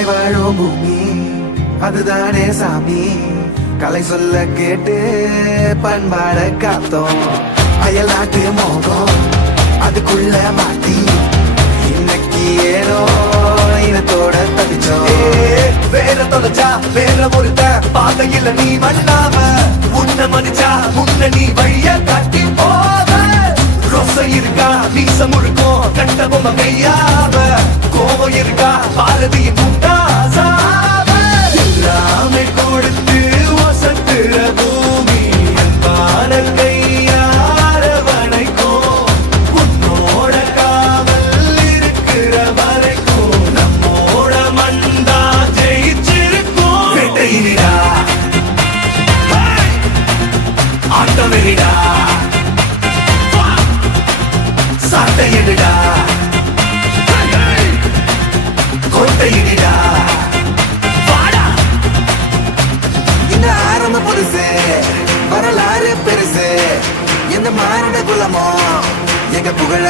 தாய் வாழும் பூமி அதுதானே சாமி. கலை சொல்ல கேட்டு பண்பாட காத்தோம். அயல் நாட்டு மோகம் அதுக்குள்ள மாட்டி இன்னைக்கு ஏனோ இனத்தோட தவிச்சோம். வேற தொலைச்சா வேற ஒருத்த பாதையில நீ மண்ணாம உன்ன மதிச்சா முன்ன நீ வழிய காட்டி போவ. ரோசை இருக்கா மீச முழுக்கும் கண்ட பொம்மை கையாவ. கோவம் இருக்கா பாரதியின் முட்டாசாவ. எல்லாமே கொடுத்து வசத்துற பூமி அன்பான கையார வளைக்கும். உன்னோட காவல் இருக்கிற வரைக்கும் நம்மோட மண்டா ஜெயிச்சிருக்கும். வேட்டையிடா ஆட்டமிடா சாட்டையிடா கோட்டையிடா. இந்த ஆரம்ப புதுசு வரலாறு பெருசு. எந்த மாநில குலமோ எங்க புகழ